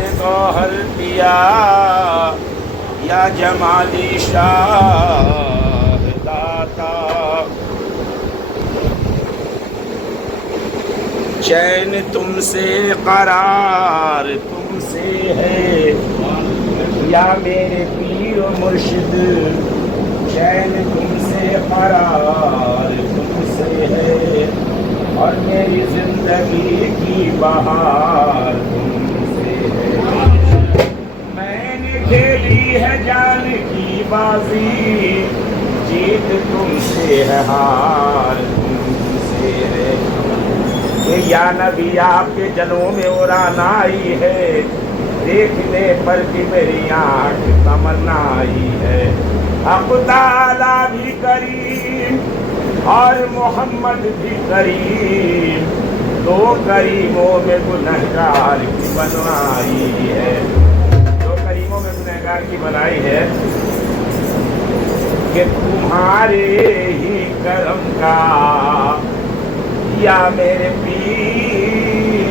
मेरे गौहर पिया या जमाली शाह दाता। चैन तुमसे करार तुमसे है या मेरे पीर मुर्शिद, चैन तुमसे करार तुमसे है और मेरी जिंदगी की बहार तुमसे है। मैंने खेली है जान की बाजी, जीत तुमसे है हार तुमसे है। ये या नबी आपके जनों में उड़ान आई है, देखने पर भी मेरी आँख तमन्ना आई है। अब ताला भी करीम और मोहम्मद भी करीम, दो करीमों में गुनहगार की बनवाई है। दो करीमों में गुनहगार की बनाई है कि तुम्हारे ही करम का या मेरे पीर,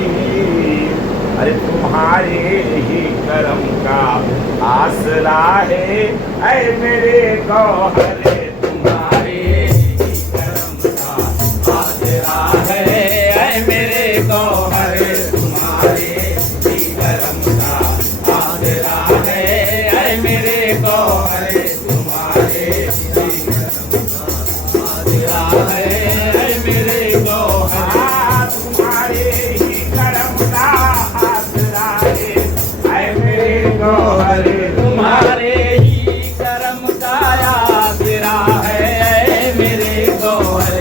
अरे तुम्हारे ही करम का आसरा है ऐ मेरे गौहर, तुम्हारे ही करम का आसरा है ऐ मेरे गौहर, तुम्हारे ही करम का आसरा है ऐ मेरे गौहर, तुम्हारे ही करम का आसरा है ऐ मेरे गौहर, तुम्हारे ही करम का आसरा है ऐ मेरे गौहर, तुम्हारे ही करम का आसरा है ऐ मेरे गौहर।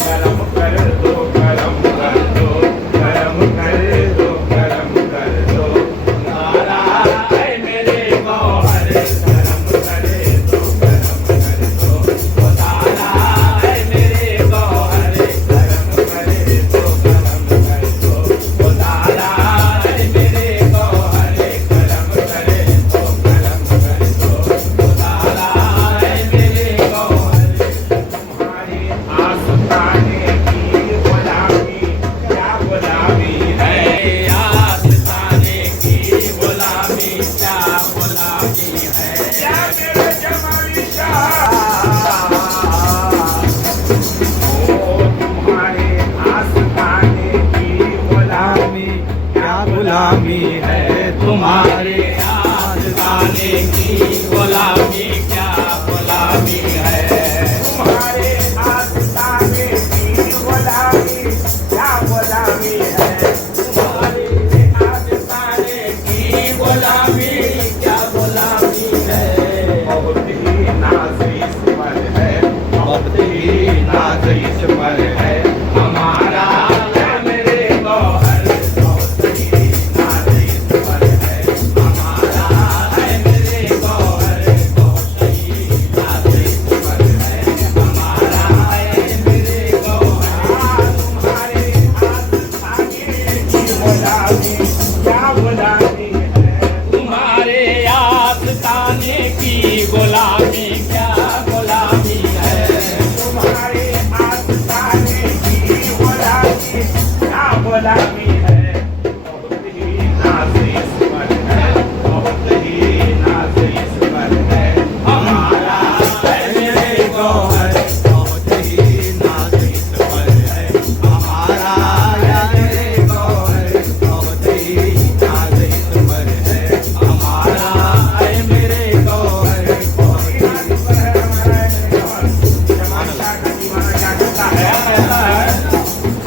करम कर दो करम कर दो करम कर दो करम कर दो तुम्हारा ऐ मेरे गौहर, करम कर दो करम कर दो तुम्हारा ऐ मेरे गौहर, करम कर दो करम कर दो तुम्हारा ऐ मेरे गौहर, करम कर दो करम कर दो तुम्हारा ऐ मेरे गौहर। तुम्हारे आस्ताने की गुलामी क्या गुलामी है, आस्ताने की गुलामी क्या गुलामी है, या मेरे जमाली शाह। ओ तुम्हारे आस्ताने की गुलामी क्या गुलामी है, तुम्हारे आस्ताने की गुलामी क्या गुलामी है, तुम्हारे आस्ताने की गुलामी क्या गुलामी है, तुम्हारे आस्ताने की गुलामी क्या गुलामी है। बहुत ही नाज़िश पर है, बहुत ही नाज़िश पर है हमारा ऐ मेरे गौहर, बहुत ही नाज़िश पर है हमारा ऐ मेरे गौहर, बहुत ही नाज़िश पर है हमारा ऐ मेरे गौहर। तुम्हारे आस्ताने की गुलामी क्या गुलामी है, तुम्हारे आस्ताने की गुलामी क्या गुलामी है, तुम्हारे आस्ताने की गुलामी क्या गुलामी है। बहुत ही नाज़िश पर है, बहुत ही नाज़िश पर है हमारा ऐ मेरे गौहर, बहुत ही नाज़िश पर है हमारा ऐ मेरे गौहर, बहुत ही नाज़िश पर है हमारा ऐ मेरे गौहर, बहुत ही नाज़िश पर है हमारा ऐ मेरे गौहर। जमाली शाह का दीवाना क्या कहता है,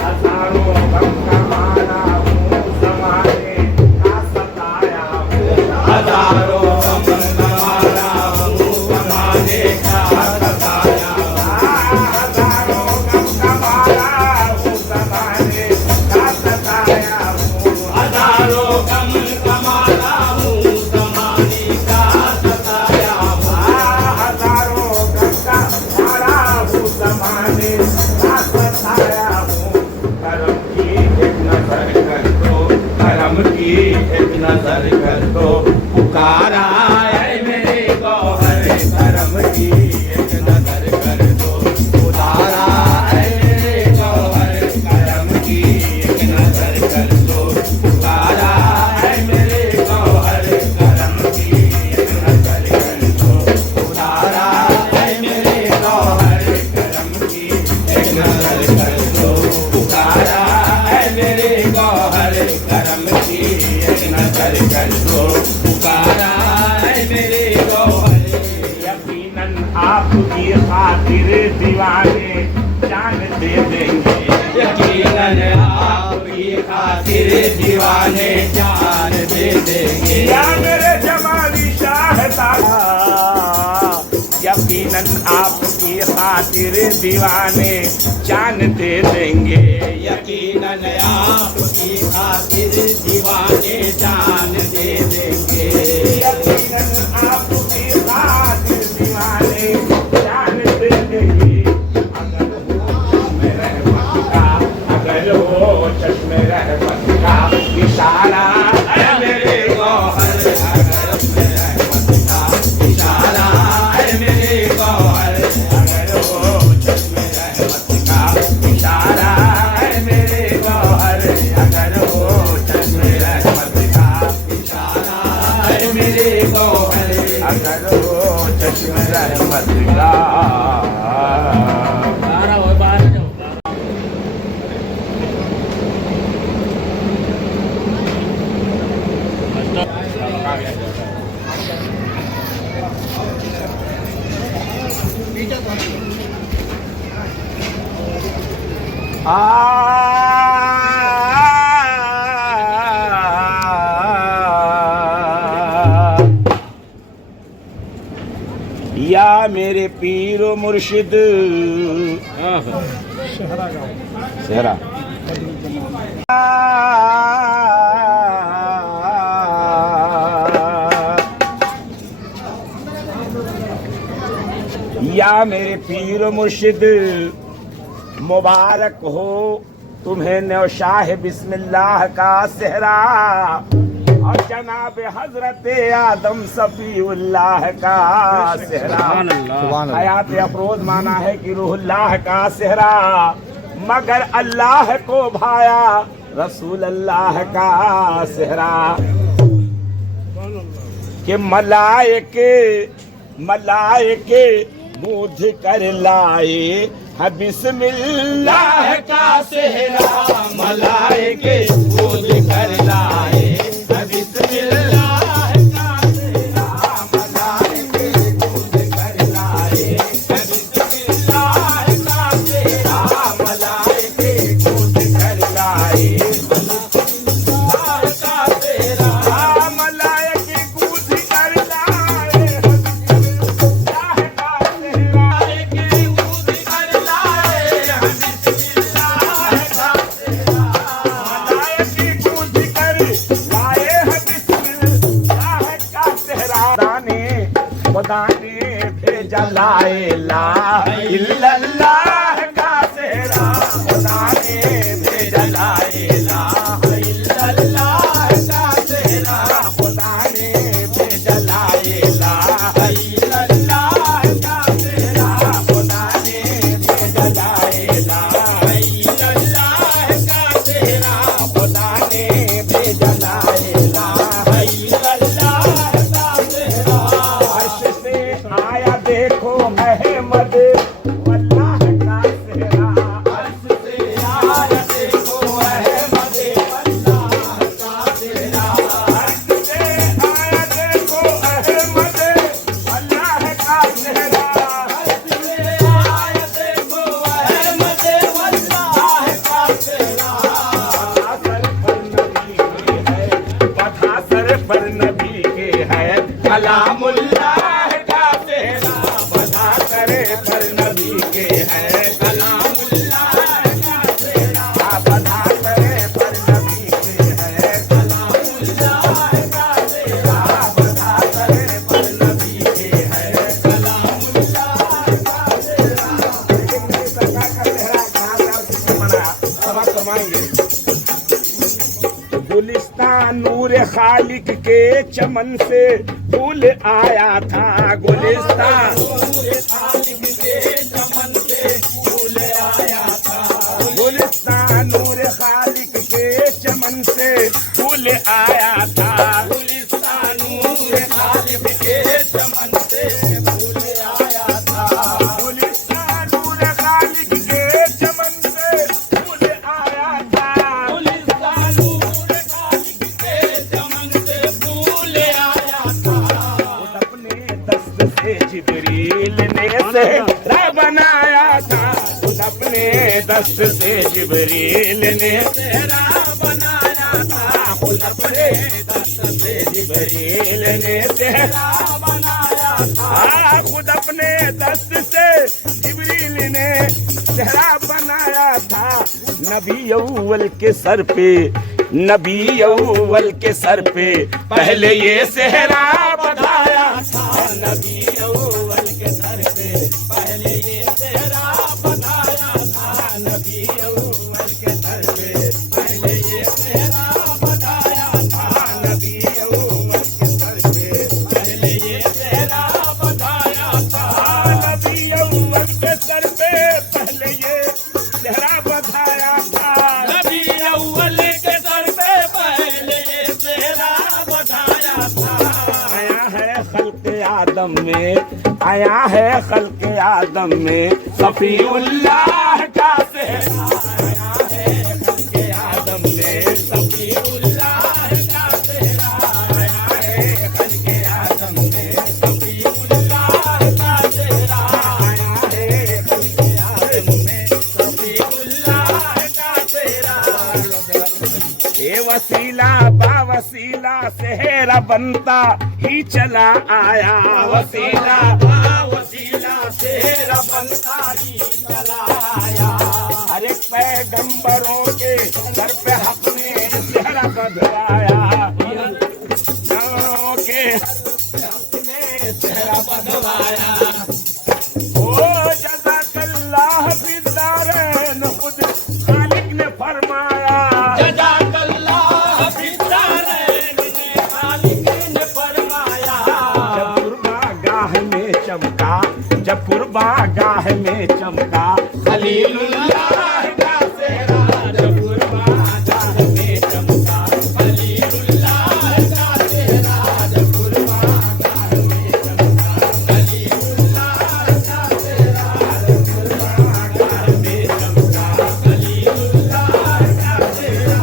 हजारों गम का माना हूँ ज़माने का सताया हूँ, हजारों गम का माना हूँ ज़माने का सताया हूँ, हजारों गम का माना हूँ ज़माने का सताया हूँ, हजारों गम का माना हूँ ज़माने का सताया हूँ, हजारों गम का मारा हूँ ज़माने का सताया हूँ। करम की एक नजर कर दो, करम की एक नजर कर दो पुकारा ऐ मेरे गौहर, करम की एक नजर कर दो उतारा ऐ मेरे गौहर, करम की एक नजर कर दो पुकारा ऐ मेरे गौहर। कर कर को पुकारा है मेरे गौहर। यकीनन आपकी खातिर दीवाने जान दे देंगे। यकीनन आपकी खातिर दीवाने जान दे देंगे। या मेरे जमाली शाह तारा, यकीनन आपकी खातिर दीवाने जान दे देंगे। यकीनन आपकी खातिर दीवाने जान दे देंगे। यकीनन आपकी खातिर दीवाने जान दे देंगे। अगर हो चश्मे रहमत का इशारा है मेरे गौहर। अगर रहमत का इशारा है मेरे गौहर। अगर हो चश्मे रहमत का इशारा है मेरे गौहर। अगर हो चश्मे रहमत का इशारा है मेरे गौहर। अगर हो चश्मे रहमत का। या मेरे पीर मुर्शिद सेहरा या मेरे पीर मुर्शिद मुबारक हो तुम्हें नौशाह बिस्मिल्लाह का सेहरा और जनाब हजरत आदम सफीउल्लाह का सेहरा। हयात अफरोज माना है कि रूहुल्लाह का सेहरा, मगर अल्लाह को भाया रसूल अल्लाह का सेहरा। कि मलाइके बूझ कर लाए बिस्मिल्लाह का सेहरा। मलाइके बूझ कर लाए बिस्मिल्लाह का सेहरा। मलाइके बूझ कर लाए बिस्मिल्लाह का सेहरा। मलाइके बूझ कर लाए बिस्मिल्लाह का सेहरा। मलाइके बूझ कर लाए बिस्मिल्लाह का सेहरा। खुदा ने भेजा ला इलाहा इल्लल्लाह का सेहरा। खुदा ने भेजा ला इलाहा इल्लल्लाह का सेहरा। खुदा ने भेजा ला इलाहा इल्लल्लाह का सेहरा। खुदा ने भेजा ला इलाहा इल्लल्लाह का सेहरा। खुदा ने भेजा ला इलाहा इल्लल्लाह का सेहरा। आया देखो अहमद वल्लाह का सेहरा। अर्श से आया देखो अहमद वल्लाह का सेहरा। अर्श से आया देखो अहमद वल्लाह का सेहरा। अर्श से आया देखो अहमद वल्लाह का सेहरा। सर पर नबी के है कलामुल्लाह का सेहरा। बधा करे पर नबी के है कलामुल्लाह का सेहरा। बधा करे पर नबी के है कलामुल्लाह का सेहरा। बधा करे पर नबी के है कलामुल्लाह का सेहरा। सरकार का सेहरा कहाँ से बना सब कमाएंगे। गुलिस्तान नूर खालिक के चमन से फूल आया था। गुलिस्तान नूर खालिक के चमन से फूल आया था। गुलिस्तान नूर खालिक के चमन से फूल आया था। गुलिस्तान नूर खालिक के चमन से फूल आया था। गुलिस्तान नूर खालिक के चमन से फूल आया था। गुलिस्तान नूर खालिक के चमन से दस्त से जिब्रील ने चेहरा बनाया था। खुद अपने दस्त से जिब्रील ने चेहरा बनाया था। खुद अपने दस्त से जिब्रील ने चेहरा बनाया था। नबी अव्वल के सर पे, नबी अव्वल के सर पे पहले ये सेहरा बधाया था। नबी अव्वल के सर पे पहले ये सेहरा बधाया था। नबी अव्वल के सर पे पहले ये सेहरा बधाया था। नबी अव्वल के सर पे पहले ये सेहरा बधाया था। नबी अव्वल के सर पे पहले ये सेहरा बधाया था। नबी अव्वल के सर पे पहले ये सेहरा बधाया था। आया है खल्क़े आदम में, आया है खल्क़े आदम में सफ़ीउल्लाह का सेहरा। आया है खल्क़े आदम में सफ़ीउल्लाह का सेहरा। आया है खल्क़े आदम में सफ़ीउल्लाह का सेहरा। आया है खल्क़े आदम में सफ़ीउल्लाह का सेहरा। ये वसीला बा वसीला सेहरा बनता ही चला आया। वसीला बा वसीला सेहरा बनता ही चला आया। हर एक पैगंबरों के सर पे हक ने सेहरा बंधवाया। के हक ने सेहरा बंधवाया। ओ जज़ाकल्लाह बिदारैन खुद खालिक ने फरमाया। जज़ाकल्लाह बिदारैन ने खालिक ने फरमाया। जब कुर्बागाह में चमका, जब कुर्बागाह में चमका खलीलुल्लाह का सेहरा। जब कुर्बागाह में चमका खलीलुल्लाह का सेहरा। जब कुर्बागाह में चमका खलीलुल्लाह का सेहरा। जब कुर्बागाह में चमका खलीलुल्लाह का सेहरा।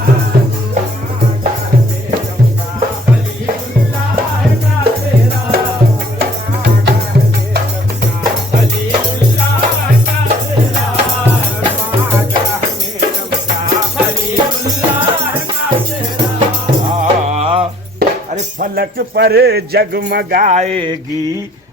खलीलुल्लाह का सेहरा। अरे फलक पर जगमगाएगी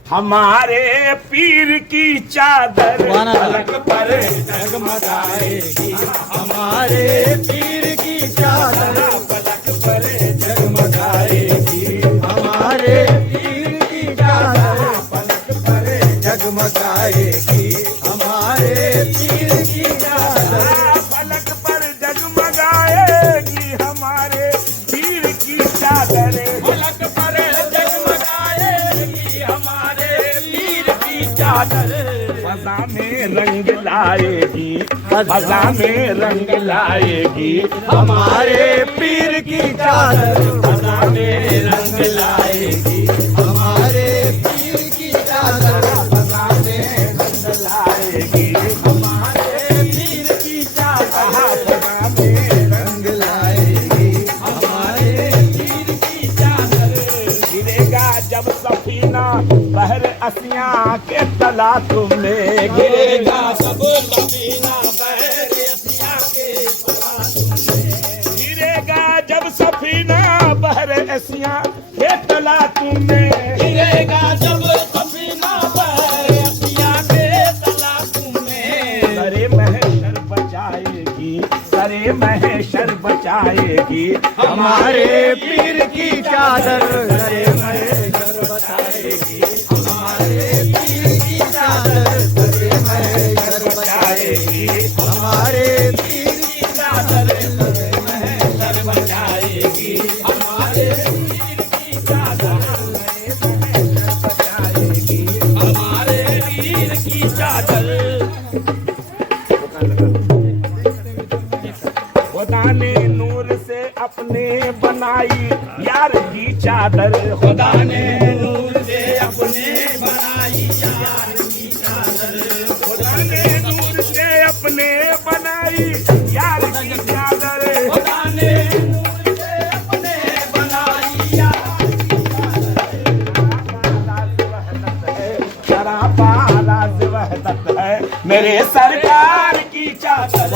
हमारे पीर की चादर। फलक पर जगमगाएगी हमारे पीर की चादर। फलक पर जगमगाएगी हमारे पीर की चादर। फलक पर जगमगाएगी हमारे पीर की चादर। फलक पर जगमगाएगी हमारे पीर की चादर। फलक पर जगमगाएगी हमारे पीर की चादर। फजा में रंग लाएगी, फजा में रंग लाएगी हमारे पीर की चादर। फजा में रंग लाएगी हमारे पीर की चादर। फजा में रंग लाएगी हमारे पीर की चादर। फजा में रंग लाएगी हमारे पीर की चादर। गिरेगा जब सफीना बहर असिया के तला तुमने। गिरेगा जब सफीना बहर असिया के तला तुमने। गिरेगा जब सफीना बहर असिया के तला तुमने। गिरेगा जब सफीना बहर असिया के तला तुमने। सरे महशर बचाएगी, सरे महशर बचाएगी हमारे पीर की चादर। सरे महशर बचाएगी हमारे पीर की चादर। सरे महशर बचाएगी हमारे पीर की चादर। सरे महशर बचाएगी हमारे पीर की चादर। सरे महशर बचाएगी हमारे पीर की चादर। खुदा ने नूर से अपने बनाई यार की चादर। खुदा ने नूर से अपने बनाई यार की चादर। खुदा ने नूर से अपने बनाई यार की चादर। खुदा ने नूर से अपने बनाई यार की चादर। शराबा राज वहदत है मेरे सरकार की चादर।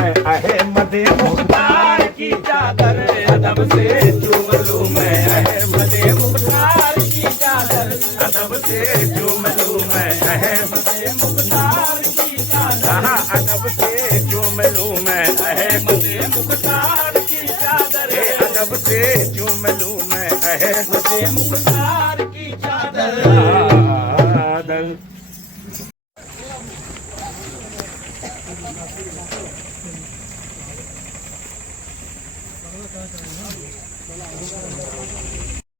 मैं अहमद मुख्तार की चादर अदब से चूम लूं मैं अहमद मुख्तार की चादर अदब से चूम लूं मैं अहमद मुख्तार की चादर अदब से चूम लूं मैं अहमद मुख्तार की चादर अदब से चूम लूं मैं अहमद मुख्तार की चादर